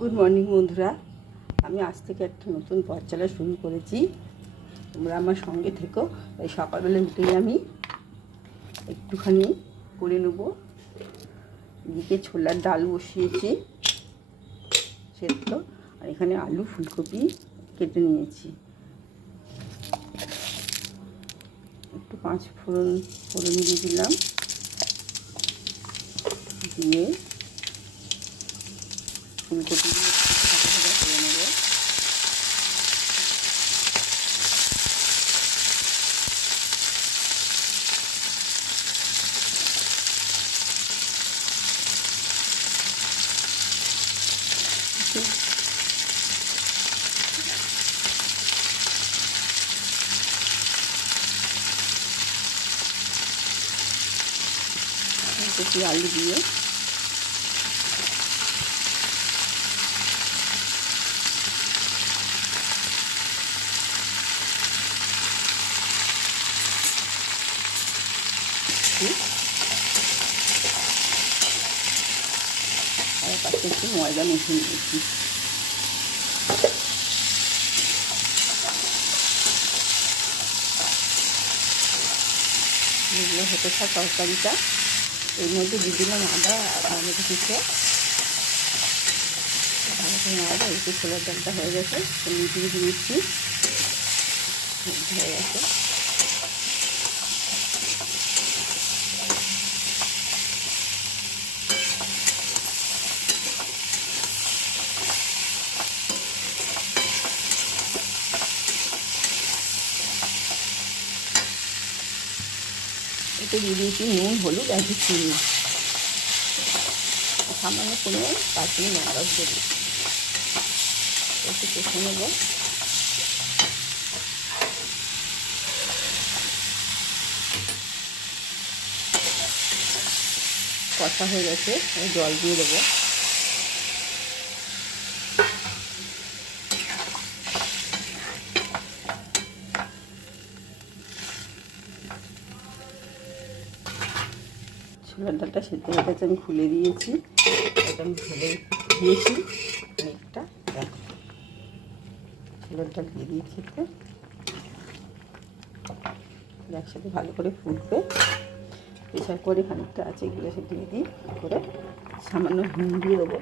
Good morning বন্ধুরা, আমি আজ থেকে একটা নতুন পথ চলা শুরু করেছি। তোমরা আমার সঙ্গে থেকো। তাই সকালবেলা উঠেই আমি একটুখানি করে নেবো। এদিকে ছোলার ডাল বসিয়েছি সেদ্ধ, আর এখানে আলু ফুলকপি কেটে নিয়েছি। একটু 5 ফোড়ন দিয়ে দিলাম, দিয়ে ফুলকপি দিয়ে ভাজা ভাজা করে নেবো। ফুলকপি আলু দিয়ে আর পাশে একটু ময়দা মিশিয়ে নিয়েছি। এগুলো হতে থাকা তরকারিটা এর মধ্যে দিয়ে দিলাম আদা আর টমেটো কুচো। ভালো করে আদা একটু ছোলার ডালটা হয়ে গেছে, মিশিয়ে দিয়েছি, হয়ে গেছে। এতে দিয়ে দিয়েছি নুন, হলুদ আর চিনি, সামান্য পরিমাণ কাশ্মীরি লঙ্কা দেবো। একটু কষে নেব। কষা হয়ে গেছে, জল দিয়ে দেবো। ছোলার ডালটা সেদ্ধ হয়ে গেছে, আমি খুলে দিয়েছি। এটা আমি ঢেলে দিয়েছি অনেকটা। ছোলার ডাল দিয়ে দিয়েছি, একসাথে ভালো করে ফুটবে। প্রেশার করে খানিকটা আছে, এগুলো সে দিয়ে দিই করে সামান্য হিং দিয়ে দেবো।